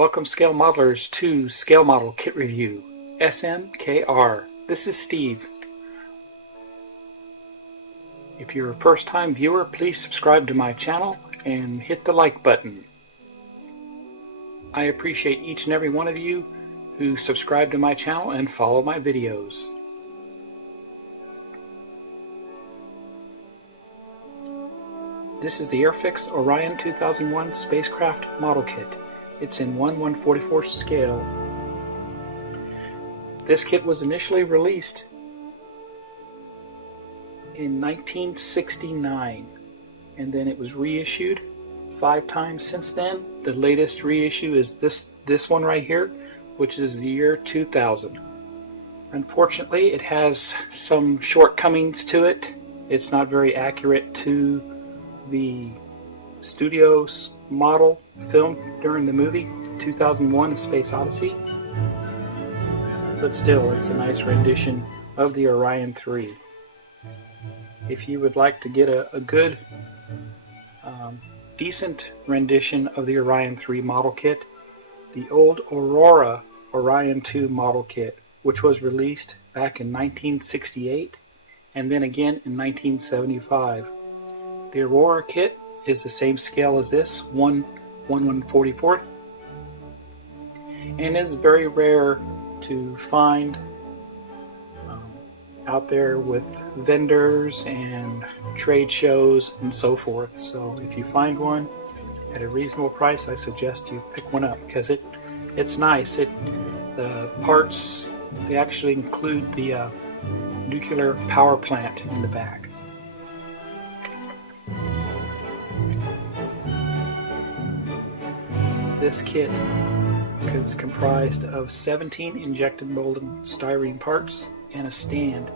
Welcome scale modelers to Scale Model Kit Review, SMKR. This is Steve. If you're a first-time viewer, please subscribe to my channel and hit the like button. I appreciate each and every one of you who subscribe to my channel and follow my videos. This is the Airfix Orion 2001 Spacecraft Model Kit. It's in 1/144 scale. This kit was initially released in 1969, and then it was reissued 5 times since then. The latest reissue is this one right here, which is the year 2000. Unfortunately, it has some shortcomings to it. It's not very accurate to the studio model filmed during the movie 2001: A Space Odyssey, but still, it's a nice rendition of the Orion 3. If you would like to get a good decent rendition of the Orion 3 model kit, the old Aurora Orion 2 model kit, which was released back in 1968 and then again in 1975. The Aurora kit is the same scale as this, 1/144, and is very rare to find out there with vendors and trade shows and so forth. So if you find one at a reasonable price, I suggest you pick one up because it's nice. The parts, they actually include the nuclear power plant in the back. This kit is comprised of 17 injected molded styrene parts and a stand.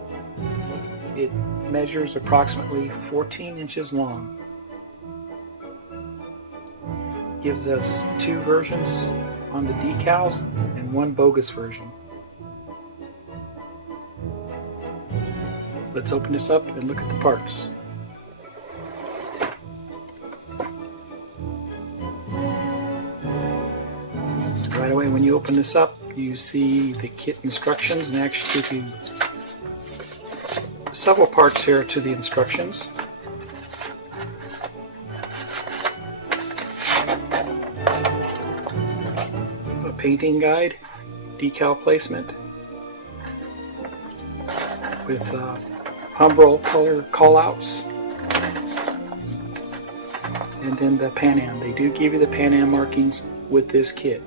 It measures approximately 14 inches long. Gives us 2 versions on the decals and 1 bogus version. Let's open this up and look at the parts. Right away when you open this up, you see the kit instructions, and actually give you several parts here to the instructions. A painting guide, decal placement with Humbrol color callouts, and then the Pan Am. They do give you the Pan Am markings with this kit.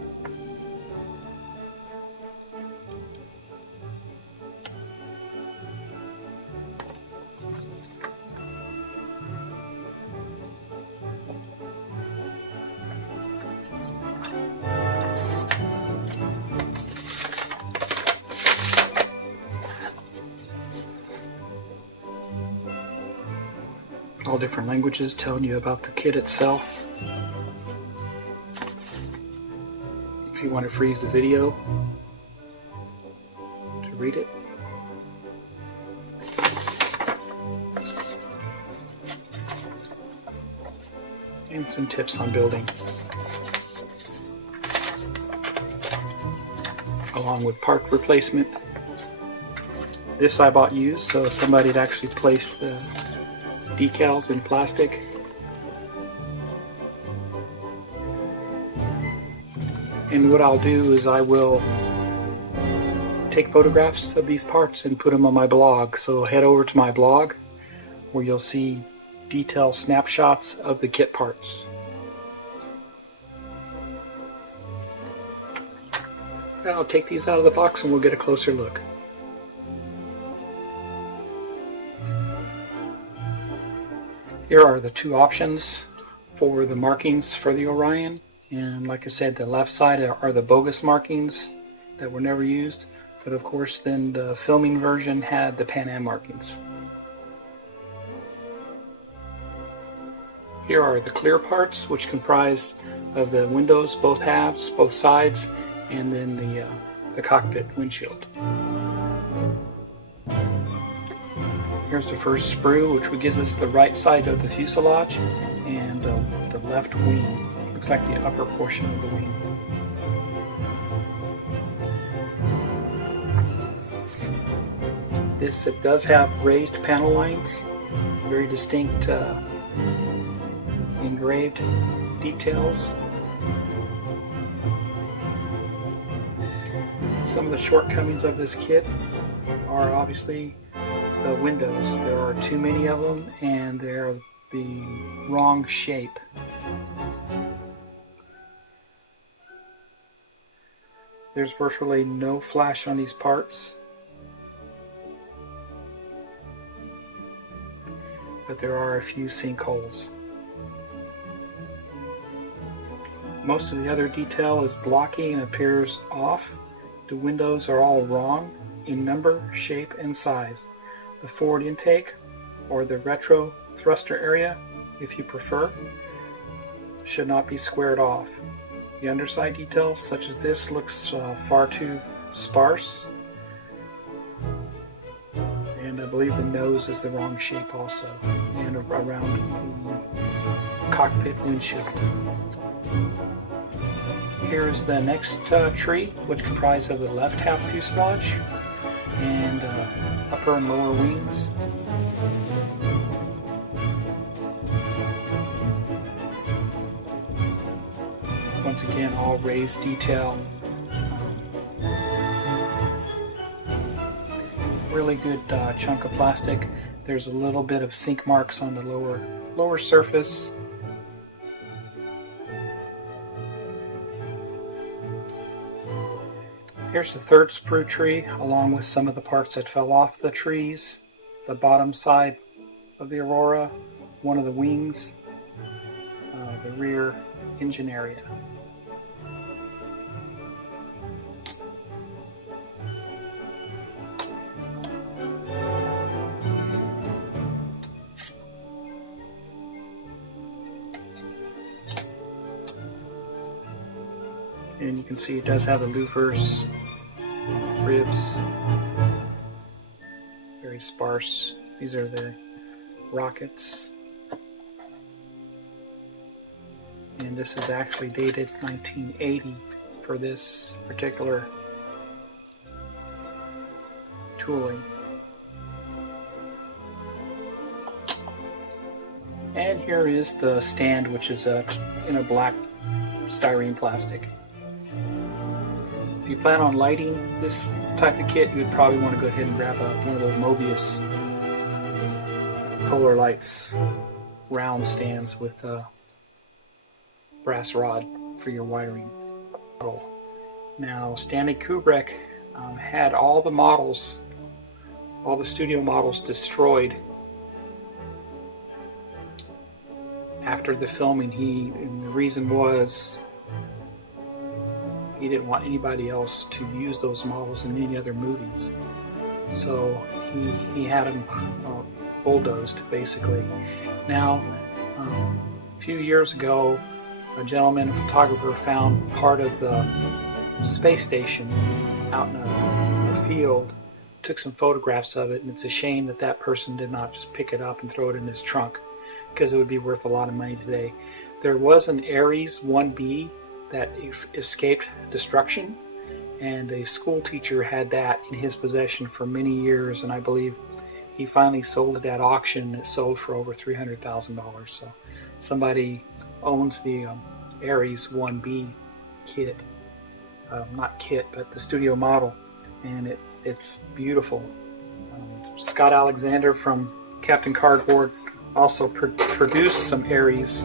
All different languages telling you about the kit itself. If you want to freeze the video to read it. And some tips on building. Along with part replacement. This I bought used, so somebody had actually placed the decals in plastic. And what I'll do is I will take photographs of these parts and put them on my blog. So head over to my blog where you'll see detailed snapshots of the kit parts. I'll take these out of the box and we'll get a closer look. Here are the 2 options for the markings for the Orion, and like I said, the left side are the bogus markings that were never used, but of course then the filming version had the Pan Am markings. Here are the clear parts, which comprise of the windows, both halves, both sides, and then the cockpit windshield. Here's the first sprue, which gives us the right side of the fuselage and the left wing. Looks like the upper portion of the wing. It does have raised panel lines, very distinct engraved details. Some of the shortcomings of this kit are obviously the windows. There are too many of them and they're the wrong shape. There's virtually no flash on these parts, but there are a few sinkholes. Most of the other detail is blocky and appears off. The windows are all wrong in number, shape, and size. The forward intake, or the retro thruster area, if you prefer, should not be squared off. The underside details, such as this, looks far too sparse. And I believe the nose is the wrong shape also, and around the cockpit windshield. Here's the next tree, which comprises of the left half fuselage and upper and lower wings. Once again, all raised detail. Really good chunk of plastic. There's a little bit of sink marks on the lower surface. Here's the third sprue tree, along with some of the parts that fell off the trees, the bottom side of the Aurora, one of the wings, the rear engine area. And you can see it does have the louvers, ribs, very sparse. These are the rockets. And this is actually dated 1980 for this particular tooling. And here is the stand, which is in a black styrene plastic. If you plan on lighting this type of kit, you would probably want to go ahead and grab one of those Mobius polar lights round stands with a brass rod for your wiring. Now, Stanley Kubrick had all the models, all the studio models destroyed after the filming. And the reason was he didn't want anybody else to use those models in any other movies. So he had them bulldozed, basically. Now, a few years ago, a gentleman, a photographer, found part of the space station out in a field, took some photographs of it, and it's a shame that that person did not just pick it up and throw it in his trunk, because it would be worth a lot of money today. There was an Ares 1B that escaped destruction, and a school teacher had that in his possession for many years, and I believe he finally sold it at auction. It sold for over $300,000. So somebody owns the Ares 1B kit, not kit, but the studio model, and it's beautiful. Scott Alexander from Captain Cardboard also produced some Ares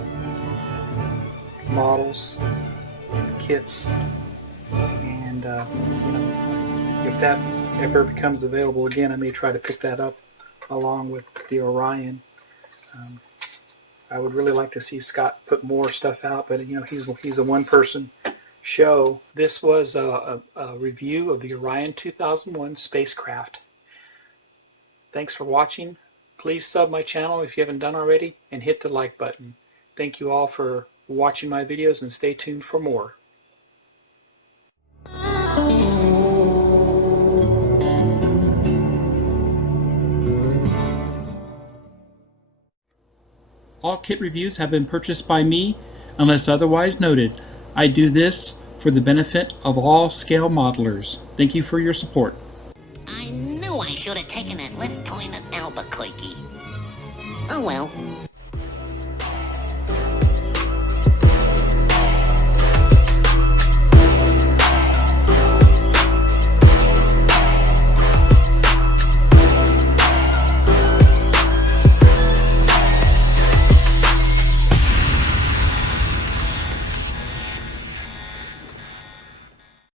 models, kits, and if that ever becomes available again, I may try to pick that up along with the Orion. I would really like to see Scott put more stuff out, but he's a one-person show. This was a review of the Orion 2001 spacecraft. Thanks for watching. Please sub my channel if you haven't done already, and hit the like button. Thank you all for watching my videos, and stay tuned for more. All kit reviews have been purchased by me, unless otherwise noted. I do this for the benefit of all scale modelers. Thank you for your support. I knew I should have taken that left turn at Albuquerque. Oh well.